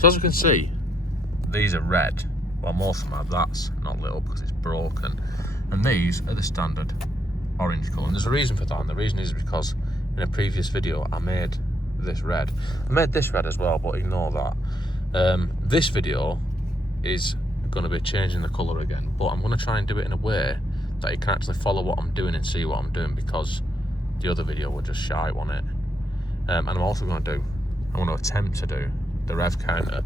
So as you can see, these are red. Well, most of them are. That's not lit up because it's broken. And these are the standard orange colour. And there's a reason for that, and the reason is because in a previous video I made this red. I made this red as well, but ignore that. This video is going to be changing the colour again, but I'm going to try and do it in a way that you can actually follow what I'm doing and see what I'm doing, because the other video was just shy on it. And I'm also going to attempt to do the rev counter.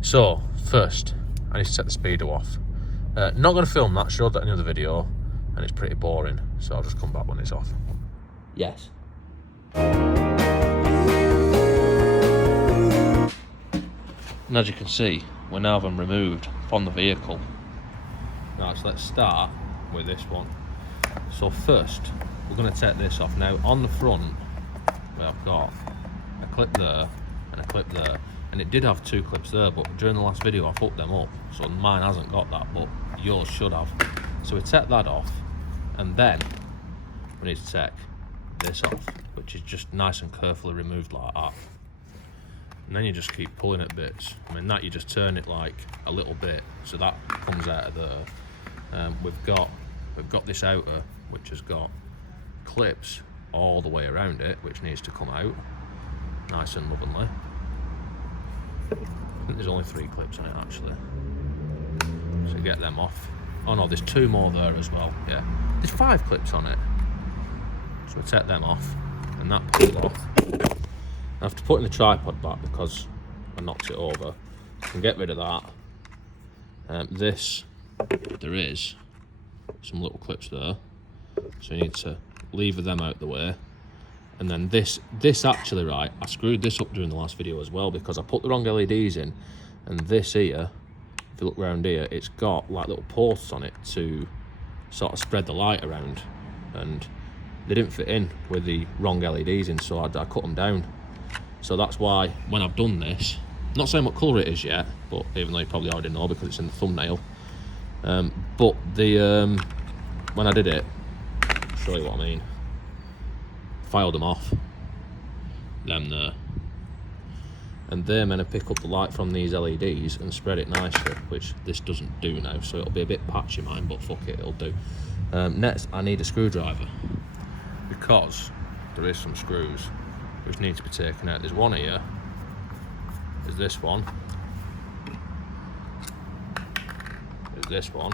So first I need to set the speedo off. Not going to film that, showed that in the other video and it's pretty boring, so I'll just come back when it's off. Yes. And as you can see, we now have them removed from the vehicle. Right, so let's start with this one. So first, we're going to take this off. Now, on the front, I've got a clip there and a clip there. And it did have two clips there, but during the last video I fucked them up. So mine hasn't got that, but yours should have. So we take that off, and then we need to take this off, which is just nice and carefully removed like that. And then you just keep pulling at bits. I mean, that you just turn it like a little bit, so that comes out of there. We've got this outer, which has got clips all the way around it, which needs to come out nice and lovingly. I think there's only 3 clips on it actually, so get them off. Oh no, there's 2 more there as well. Yeah, there's 5 clips on it, so we take them off, and that pulls off. I have to put in the tripod back because I knocked it over. I can get rid of that. There is some little clips there, so you need to lever them out the way. And then this actually, right, I screwed this up during the last video as well, because I put the wrong LEDs in, and this here, if you look around here, it's got like little posts on it to sort of spread the light around, and they didn't fit in with the wrong LEDs in, so I cut them down. So that's why when I've done this, not saying what colour it is yet, but even though you probably already know because it's in the thumbnail, but when I did it, I'll show you what I mean. Filed them off, them there, and they're meant to pick up the light from these LEDs and spread it nicely, which this doesn't do now, so it'll be a bit patchy mine, but fuck it, it'll do. Next I need a screwdriver, because there is some screws which need to be taken out. There's one here, there's this one, there's this one,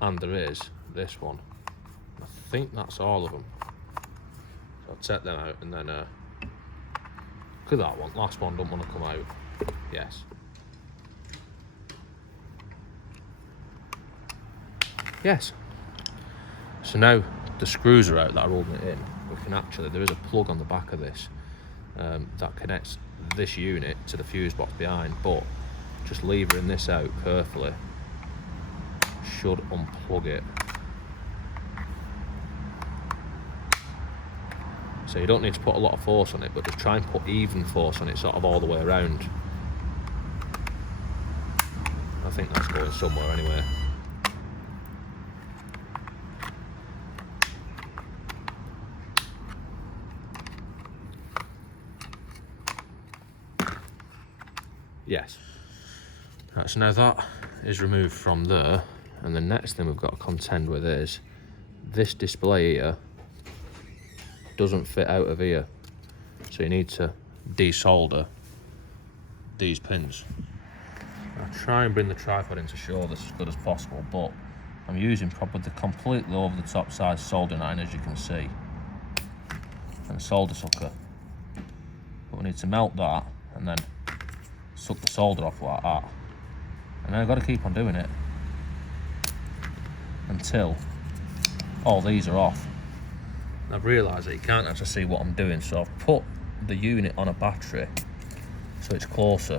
and there is this one. I think that's all of them. So I'll take them out, and then look at that one. Last one don't want to come out. Yes. Yes. So now the screws are out that are holding it in. We can actually, there is a plug on the back of this that connects this unit to the fuse box behind, but just levering this out carefully should unplug it. So you don't need to put a lot of force on it, but just try and put even force on it, sort of all the way around. I think that's going somewhere anyway. Yes. Right, so now that is removed from there, and the next thing we've got to contend with is this display here doesn't fit out of here, so you need to desolder these pins. I'll try and bring the tripod in to show this as good as possible, but I'm using probably the completely over the top size soldering iron, as you can see, and a solder sucker. But we need to melt that and then suck the solder off like that, and then I've got to keep on doing it until all these are off. And I've realised that you can't actually see what I'm doing, so I've put the unit on a battery so it's closer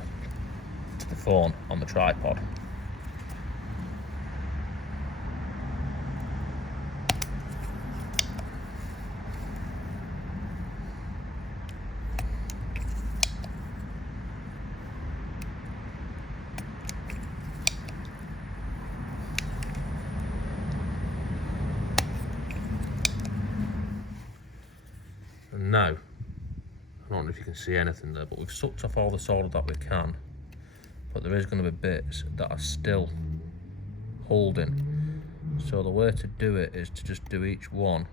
to the phone on the tripod. now, I don't know if you can see anything there, but we've sucked off all the solder that we can, but there is going to be bits that are still holding. So the way to do it is to just do each one,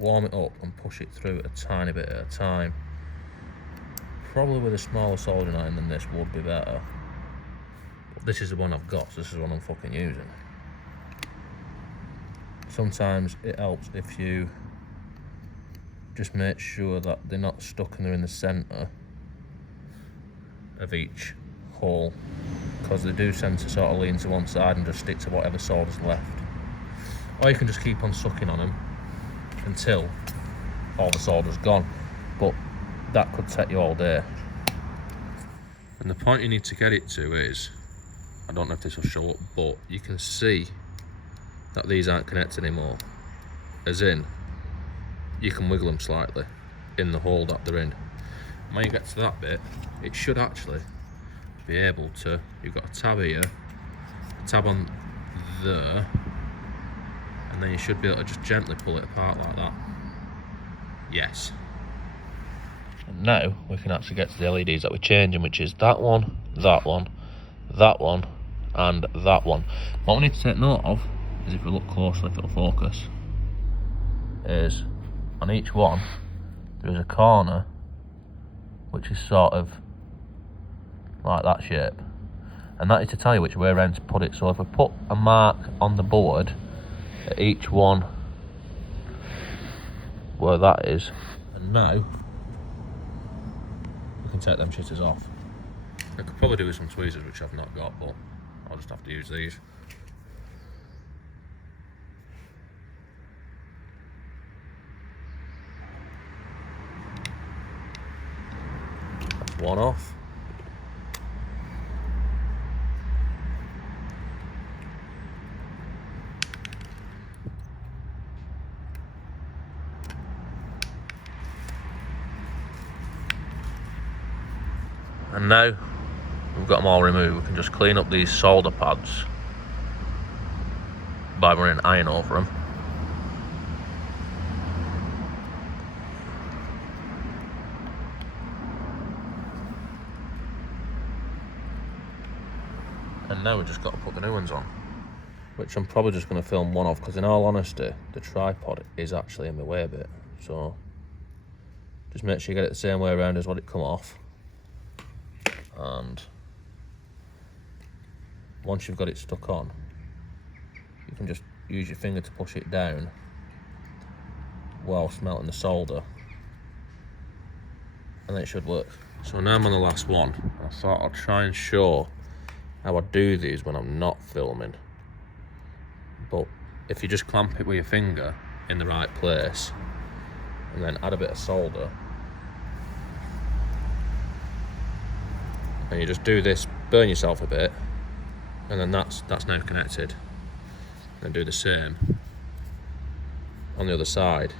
warm it up and push it through a tiny bit at a time. Probably with a smaller soldering iron than this would be better, but this is the one I've got, so this is the one I'm fucking using. Sometimes it helps if you just make sure that they're not stuck and they're in the centre of each hole, because they do tend to sort of lean to one side and just stick to whatever solder's left. Or you can just keep on sucking on them until all the solder's gone, but that could take you all day. And the point you need to get it to is, I don't know if this will show up, but you can see that these aren't connected anymore, as in you can wiggle them slightly in the hole that they're in. And when you get to that bit, it should actually be able to, you've got a tab here, a tab on there, and then you should be able to just gently pull it apart like that. Yes. And now we can actually get to the LEDs that we're changing, which is that one, that one, that one, and that one. What we need to take note of is, if we look closely, if it'll focus, is on each one there is a corner which is sort of like that shape, and that is to tell you which way around to put it. So if we put a mark on the board at each one where that is, and now we can take them shitters off. I could probably do with some tweezers, which I've not got, but I'll just have to use these. That's one off. And now we've got them all removed, we can just clean up these solder pads by running iron over them. And now we've just got to put the new ones on, which I'm probably just going to film one off, because in all honesty the tripod is actually in my way a bit. So just make sure you get it the same way around as what it come off. And once you've got it stuck on, you can just use your finger to push it down while melting the solder, and then it should work. So now I'm on the last one. I thought I'd try and show how I do these when I'm not filming. But if you just clamp it with your finger in the right place and then add a bit of solder, and you just do this, burn yourself a bit, and then that's now connected. And do the same on the other side.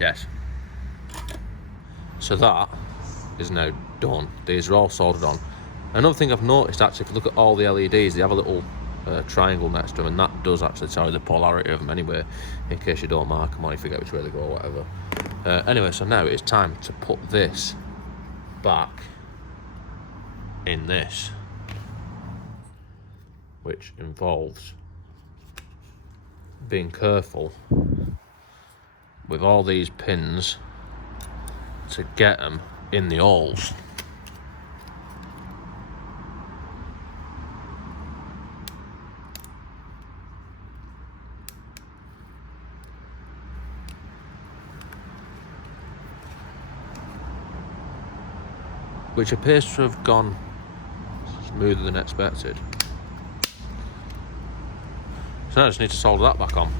Yes. So that is now done. These are all soldered on. Another thing I've noticed, actually, if you look at all the LEDs, they have a little triangle next to them, and that does actually tell you the polarity of them anyway, in case you don't mark them or you forget which way they go or whatever. Anyway, so now it's time to put this back in this, which involves being careful with all these pins to get them in the holes. Which appears to have gone smoother than expected. So now I just need to solder that back on.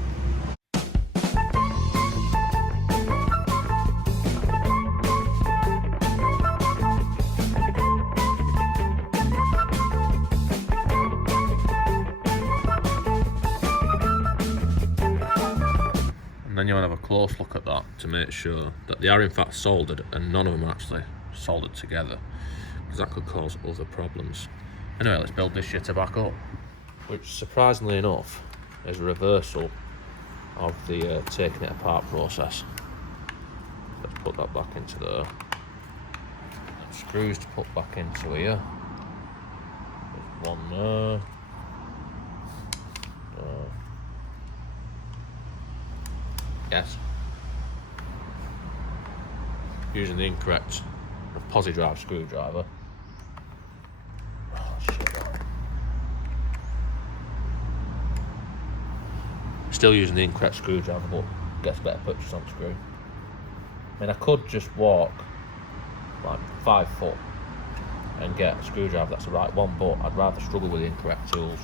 And then you want to have a close look at that to make sure that they are in fact soldered and none of them are actually soldered together, because that could cause other problems. Anyway, let's build this shitter back up, which surprisingly enough is a reversal of the taking it apart process. Let's put that back into there. And screws to put back into here. There's one there. Yes. Using the incorrect posi drive screwdriver. Oh, shit. Still using the incorrect screwdriver, but gets better purchase on screw. I mean, I could just walk like 5 foot and get a screwdriver that's the right one, but I'd rather struggle with the incorrect tools.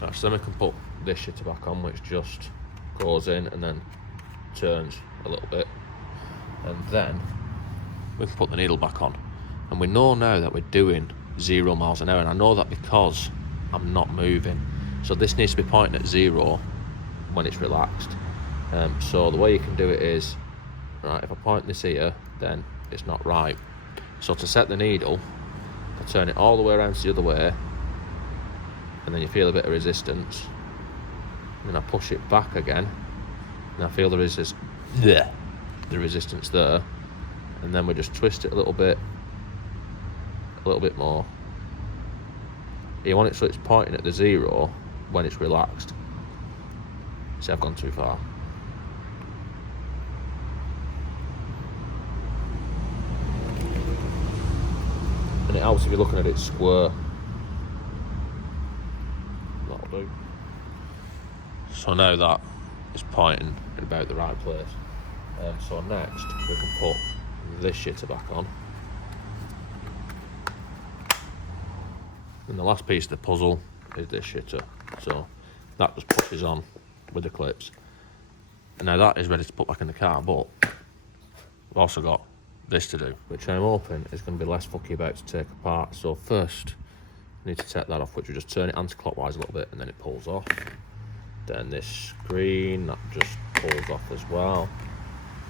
Right, so then we can put this shitter back on, which just goes in and then turns a little bit, and then we can put the needle back on. And we know now that we're doing 0 miles an hour, and I know that because I'm not moving. So this needs to be pointing at 0 when it's relaxed. So the way you can do it is, right, if I point this here, then it's not right. So to set the needle, I turn it all the way around to the other way, and then you feel a bit of resistance. And then I push it back again, and I feel the resistance there. And then we just twist it a little bit more. You want it so it's pointing at the 0 when it's relaxed. See, I've gone too far. And it helps if you're looking at it square. That'll do. So now that is pointing in about the right place. So next we can put this shitter back on. And the last piece of the puzzle is this shitter. So that just pushes on with the clips. And now that is ready to put back in the car, but I've also got this to do, which I'm hoping is going to be less fucky about to take apart. So first, I need to take that off, which we just turn it anti-clockwise a little bit and then it pulls off. Then this screen, that just pulls off as well.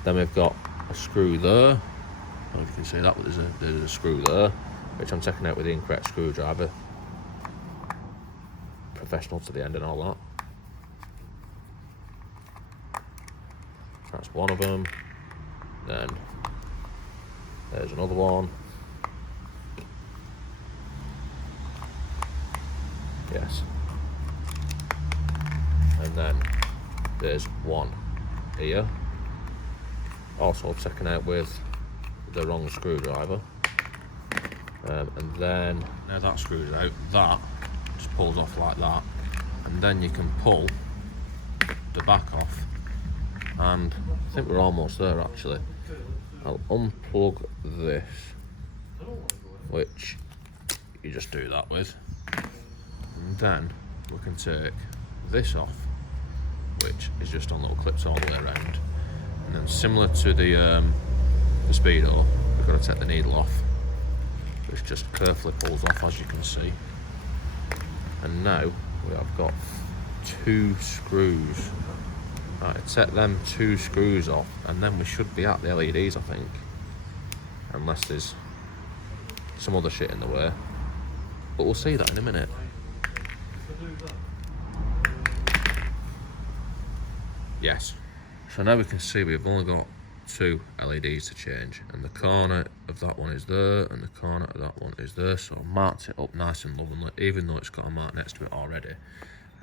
Then we've got a screw there. I don't know if you can see that, but there's a screw there, which I'm taking out with the incorrect screwdriver. Professional to the end and all that. That's one of them. Then there's another one. Yes. And then there's one here. Also taken out with the wrong screwdriver. And then, now that screws out, that just pulls off like that. And then you can pull the back off. And I think we're almost there actually. I'll unplug this, which you just do that with. And then we can take this off, which is just on little clips all the way around. And then similar to the Speedo, we've got to take the needle off, which just carefully pulls off, as you can see. And now we have got 2 screws. Right, take them 2 screws off, and then we should be at the LEDs, I think. Unless there's some other shit in the way. But we'll see that in a minute. Yes. So now we can see we've only got 2 LEDs to change, and the corner of that one is there, and the corner of that one is there. So I marked it up nice and lovely, even though it's got a mark next to it already.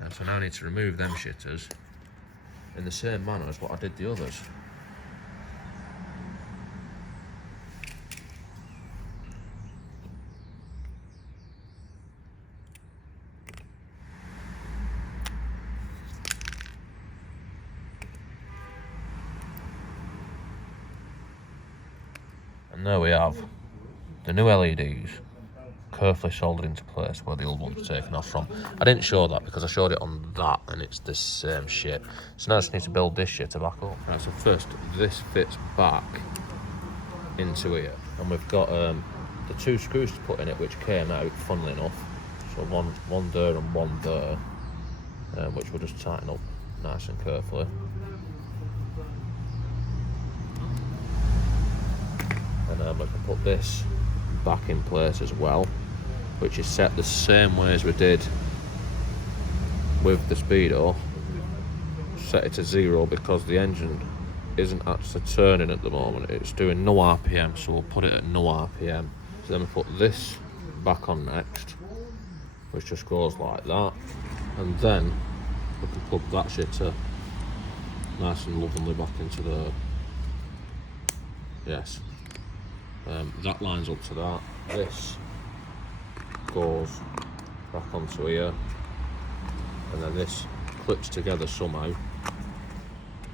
And so now I need to remove them shitters in the same manner as what I did the others. And there we have the new LEDs carefully soldered into place where the old ones were taken off from. I didn't show that because I showed it on that and it's the same shape. So now I just need to build this shit back up. Right, so first this fits back into here, and we've got the 2 screws to put in it, which came out, funnily enough. So one there and one there, which we'll just tighten up nice and carefully. And then we can put this back in place as well, which is set the same way as we did with the Speedo. Set it to 0 because the engine isn't actually turning at the moment, it's doing no RPM, so we'll put it at no RPM. So then we put this back on next, which just goes like that, and then we can plug that shitter nice and lovingly back into the, yes, that lines up to that. This goes back onto here, and then this clips together somehow.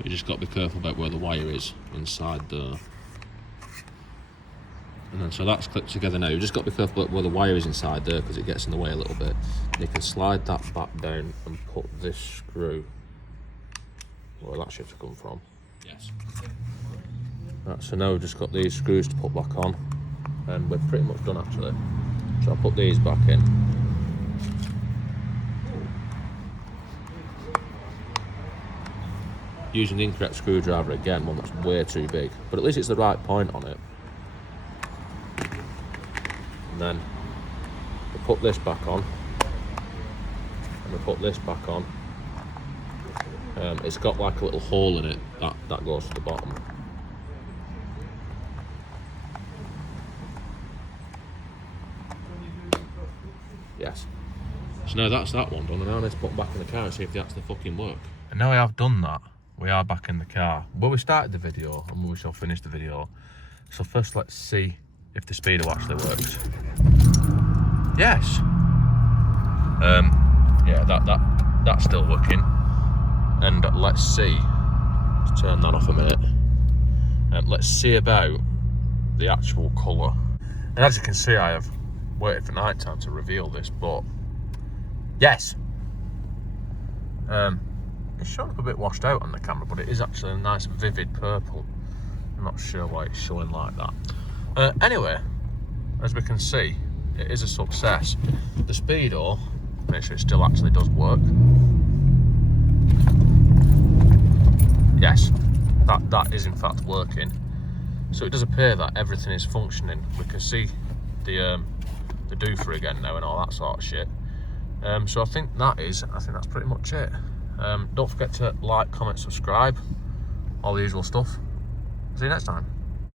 You just got to be careful about where the wire is inside there. And then so that's clipped together now. You've just got to be careful about where the wire is inside there because it gets in the way a little bit. And you can slide that back down and put this screw where that should have come from. Yes. Right, so now we've just got these screws to put back on, and we're pretty much done actually. So I'll put these back in. Using the incorrect screwdriver again, one that's way too big, but at least it's the right point on it. And then we put this back on, and we put this back on. It's got like a little hole in it that goes to the bottom. Yes. So now that's that one done, and now let's put them back in the car and see if they actually fucking work. And now I have done that, we are back in the car. Well, we started the video and we shall finish the video. So first let's see if the Speedo actually works. Yes. Yeah, that's still working. And let's see, let's turn that off a minute. And let's see about the actual colour. And as you can see, I have waited for night time to reveal this, but yes. It's showing up a bit washed out on the camera, but it is actually a nice vivid purple. I'm not sure why it's showing like that. Anyway, as we can see, it is a success. The Speedo, make sure it still actually does work. Yes, that is in fact working. So it does appear that everything is functioning. We can see the doofer again now and all that sort of shit. So I think that's pretty much it. Don't forget to like, comment, subscribe, all the usual stuff. See you next time.